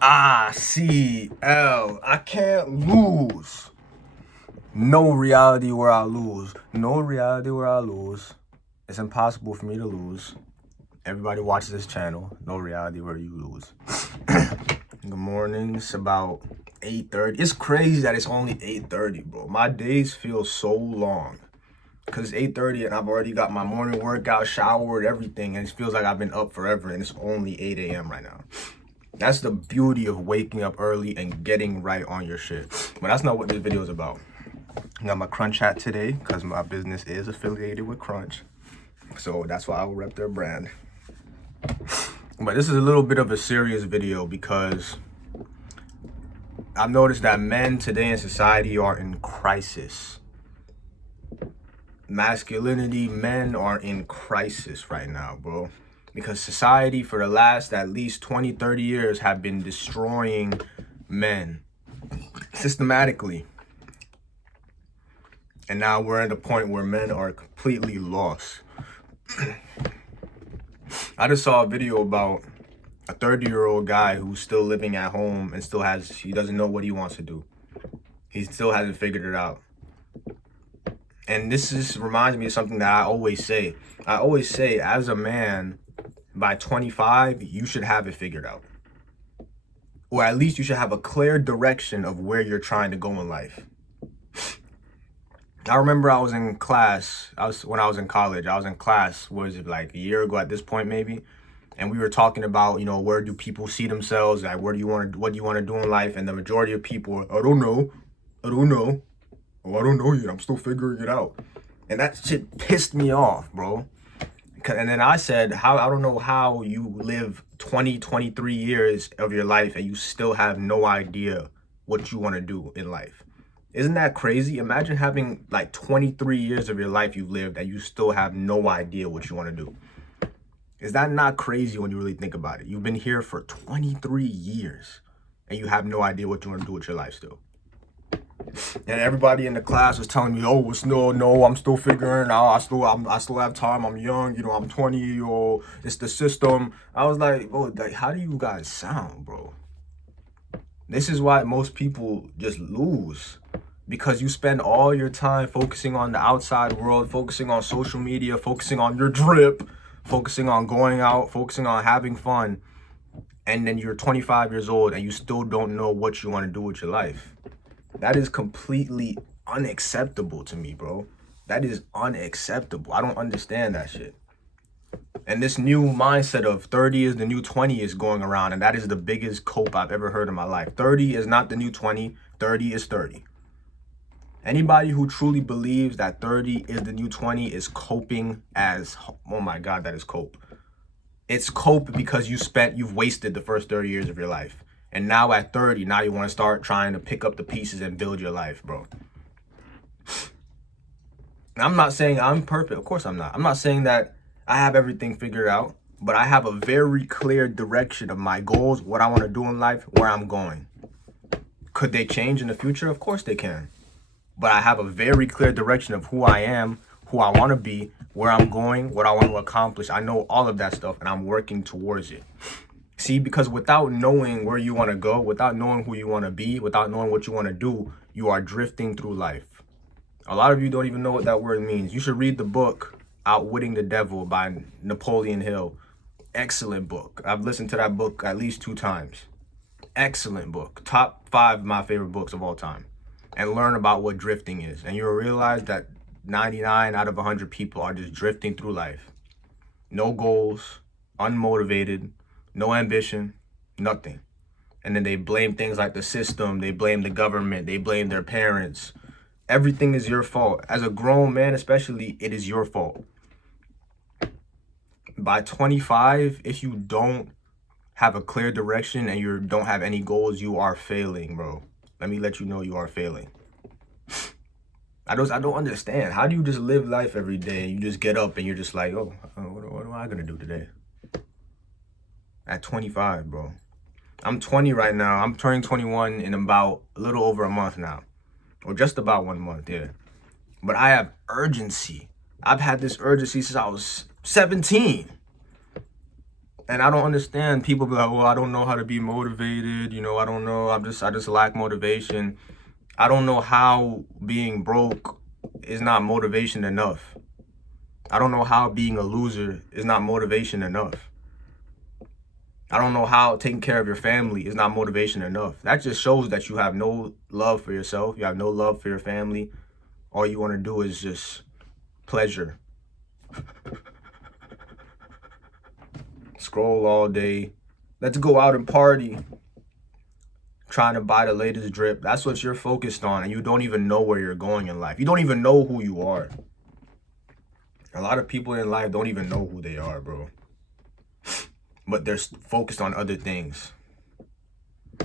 icLAAo. I can't lose. No reality where I lose. No reality where I lose. It's impossible for me to lose. Everybody watches this channel. No reality where you lose. Good morning. It's about 8:30. It's crazy that it's only 8:30, bro. My days feel so long. Because it's 8:30 and I've already got my morning workout, showered, everything. And it feels like I've been up forever. And it's only 8 a.m. right now. That's the beauty of waking up early and getting right on your shit. But that's not what this video is about. I got my Crunch hat today because my business is affiliated with Crunch. So that's why I will rep their brand. But this is a little bit of a serious video because I've noticed that men today in society are in crisis. Masculinity, men are in crisis right now, bro. Because society for the last at least 20, 30 years have been destroying men systematically. And now we're at a point where men are completely lost. I just saw a video about a 30-year-old guy who's still living at home and he doesn't know what he wants to do. He still hasn't figured it out. And this reminds me of something that I always say. I always say, as a man, by 25, you should have it figured out. Or at least you should have a clear direction of where you're trying to go in life. I remember I was in class, when I was in college, I was in class, was it like a year ago at this point maybe? And we were talking about, where do people see themselves? Like, what do you want to do in life? And the majority of people are, I don't know. Oh, I don't know yet. I'm still figuring it out. And that shit pissed me off, bro. And then I said, I don't know how you live 20, 23 years of your life and you still have no idea what you want to do in life. Isn't that crazy? Imagine having like 23 years of your life you've lived and you still have no idea what you want to do. Is that not crazy when you really think about it? You've been here for 23 years and you have no idea what you want to do with your life still. And everybody in the class was telling me, oh, it's no, I'm still figuring out. I still have time. I'm young, I'm 20, or it's the system. I was like, bro, like, how do you guys sound, bro? This is why most people just lose. Because you spend all your time focusing on the outside world, focusing on social media, focusing on your drip, focusing on going out, focusing on having fun. And then you're 25 years old and you still don't know what you want to do with your life. That is completely unacceptable to me, bro. That is unacceptable. I don't understand that shit. And this new mindset of 30 is the new 20 is going around. And that is the biggest cope I've ever heard in my life. 30 is not the new 20. 30 is 30. Anybody who truly believes that 30 is the new 20 is coping as, oh my God, that is cope. It's cope because you've wasted the first 30 years of your life. And now at 30, now you want to start trying to pick up the pieces and build your life, bro. I'm not saying I'm perfect. Of course I'm not. I'm not saying that I have everything figured out, but I have a very clear direction of my goals, what I want to do in life, where I'm going. Could they change in the future? Of course they can. But I have a very clear direction of who I am, who I want to be, where I'm going, what I want to accomplish. I know all of that stuff and I'm working towards it. See, because without knowing where you want to go, without knowing who you want to be, without knowing what you want to do, you are drifting through life. A lot of you don't even know what that word means. You should read the book, Outwitting the Devil by Napoleon Hill. Excellent book. I've listened to that book at least 2 times. Excellent book. Top 5 of my favorite books of all time. And learn about what drifting is. And you'll realize that 99 out of 100 people are just drifting through life. No goals, unmotivated, no ambition, nothing. And then they blame things like the system, they blame the government, they blame their parents. Everything is your fault. As a grown man especially, it is your fault. By 25, if you don't have a clear direction and you don't have any goals, you are failing, bro. Let me let you know you are failing. I don't understand. How do you just live life every day and you just get up and you're just like, oh, what am I going to do today? At 25, bro. I'm 20 right now. I'm turning 21 in about a little over a month now. Or just about 1 month, yeah. But I have urgency. I've had this urgency since I was 17. And I don't understand people be like, well, I don't know how to be motivated. You know, I don't know. I just lack motivation. I don't know how being broke is not motivation enough. I don't know how being a loser is not motivation enough. I don't know how taking care of your family is not motivation enough. That just shows that you have no love for yourself. You have no love for your family. All you want to do is just pleasure. Scroll all day. Let's go out and party. Trying to buy the latest drip. That's what you're focused on, and you don't even know where you're going in life. You don't even know who you are. A lot of people in life don't even know who they are, bro. But they're focused on other things.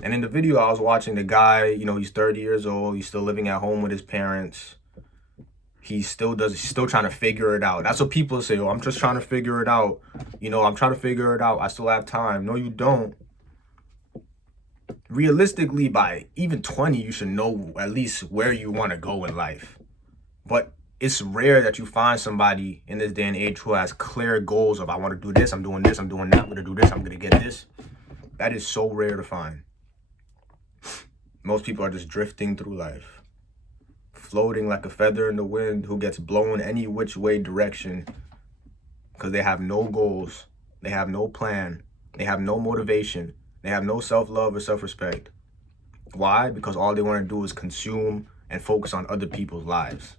And in the video I was watching, the guy, you know, he's 30 years old. He's still living at home with his parents. He's still trying to figure it out. That's what people say. Oh, I'm just trying to figure it out. You know, I'm trying to figure it out. I still have time. No, you don't. Realistically, by even 20, you should know at least where you want to go in life. But it's rare that you find somebody in this day and age who has clear goals of, I want to do this, I'm doing this, I'm doing that, I'm going to do this, I'm going to get this. That is so rare to find. Most people are just drifting through life, floating like a feather in the wind who gets blown any which way direction because they have no goals, they have no plan, they have no motivation, they have no self-love or self-respect. Why? Because all they want to do is consume and focus on other people's lives.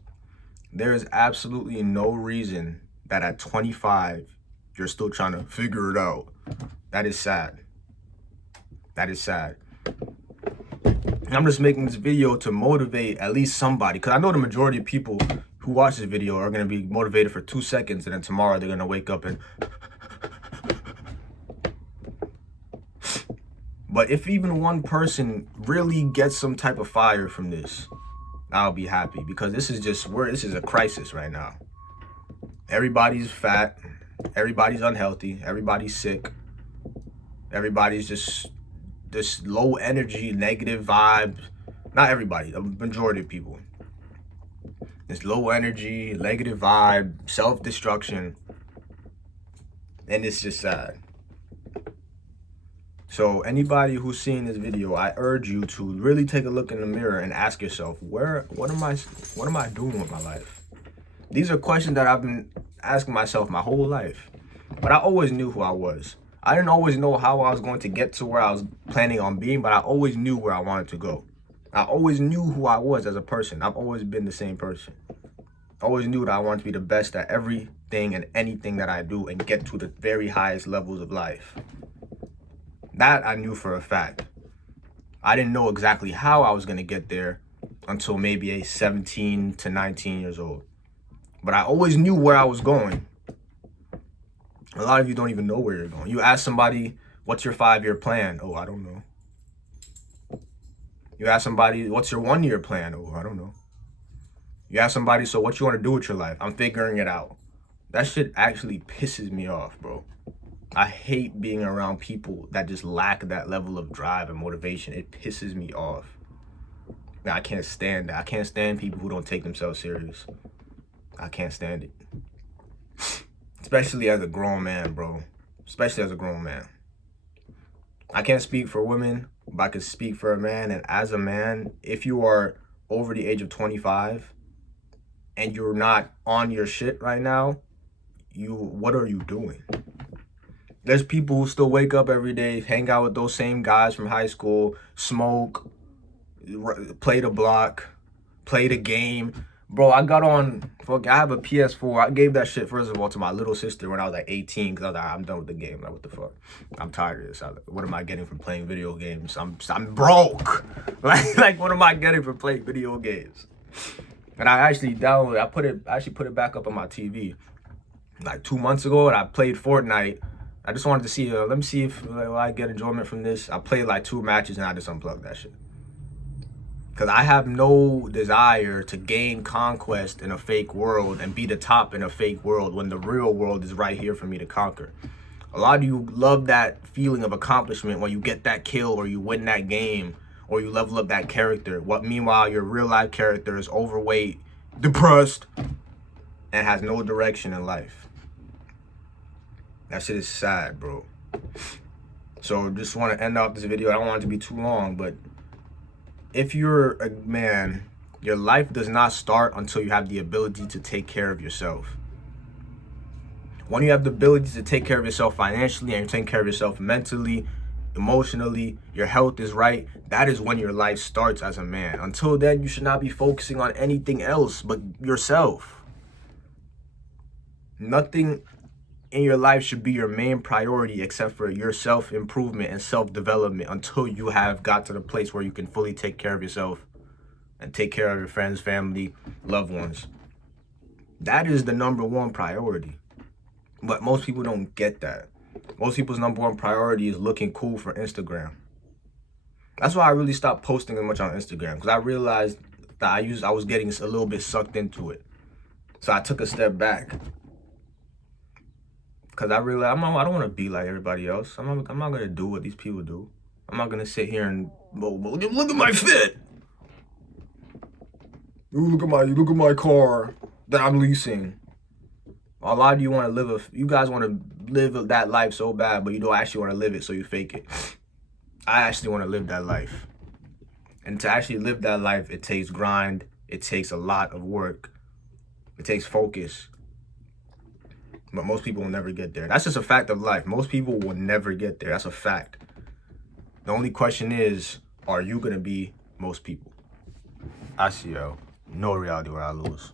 There is absolutely no reason that at 25, you're still trying to figure it out. That is sad. That is sad. I'm just making this video to motivate at least somebody, because I know the majority of people who watch this video are going to be motivated for 2 seconds, and then tomorrow they're going to wake up and... But if even one person really gets some type of fire from this, I'll be happy, because this is a crisis right now. Everybody's fat, everybody's unhealthy, everybody's sick, everybody's just this low energy, negative vibe. Not everybody, the majority of people. This low energy, negative vibe, self-destruction, and it's just sad. So anybody who's seeing this video, I urge you to really take a look in the mirror and ask yourself, what am I doing with my life? These are questions that I've been asking myself my whole life. But I always knew who I was. I didn't always know how I was going to get to where I was planning on being, but I always knew where I wanted to go. I always knew who I was as a person. I've always been the same person. I always knew that I wanted to be the best at everything and anything that I do and get to the very highest levels of life. That I knew for a fact. I didn't know exactly how I was going to get there until maybe a 17 to 19 years old. But I always knew where I was going. A lot of you don't even know where you're going. You ask somebody, what's your 5-year plan? Oh, I don't know. You ask somebody, what's your 1-year plan? Oh, I don't know. You ask somebody, so what you want to do with your life? I'm figuring it out. That shit actually pisses me off, bro. I hate being around people that just lack that level of drive and motivation. It pisses me off. Man, I can't stand that. I can't stand people who don't take themselves serious. I can't stand it. Especially as a grown man, bro. Especially as a grown man. I can't speak for women, but I can speak for a man. And as a man, if you are over the age of 25 and you're not on your shit right now, what are you doing? There's people who still wake up every day, hang out with those same guys from high school, smoke, play the block, play the game. Bro, I got on, I have a PS4. I gave that shit, first of all, to my little sister when I was like 18, because I was like, I'm done with the game. Like, what the fuck? I'm tired of this. What am I getting from playing video games? I'm broke. Like, what am I getting from playing video games? And I actually downloaded, I actually put it back up on my TV like 2 months ago, and I played Fortnite. I just wanted to see, let me see if I get enjoyment from this. I played like 2 matches and I just unplugged that shit. Because I have no desire to gain conquest in a fake world and be the top in a fake world when the real world is right here for me to conquer. A lot of you love that feeling of accomplishment when you get that kill or you win that game or you level up that character. Meanwhile, your real life character is overweight, depressed, and has no direction in life. That shit is sad, bro. So just want to end off this video. I don't want it to be too long, but if you're a man, your life does not start until you have the ability to take care of yourself. When you have the ability to take care of yourself financially and you're taking care of yourself mentally, emotionally, your health is right, that is when your life starts as a man. Until then, you should not be focusing on anything else but yourself. Nothing in your life should be your main priority except for your self-improvement and self-development until you have got to the place where you can fully take care of yourself and take care of your friends, family, loved ones. That is the number one priority. But most people don't get that. Most people's number one priority is looking cool for Instagram. That's why I really stopped posting as much on Instagram, because I realized that I was getting a little bit sucked into it. So I took a step back. Because I realized I don't want to be like everybody else. I'm not going to do what these people do. I'm not going to sit here and, look at my fit. Look at my car that I'm leasing. A lot of you want to you guys want to live that life so bad, but you don't actually want to live it, so you fake it. I actually want to live that life. And to actually live that life, it takes grind. It takes a lot of work. It takes focus. But most people will never get there. That's just a fact of life. Most people will never get there. That's a fact. The only question is, are you going to be most people? icLAAo. No reality where I lose.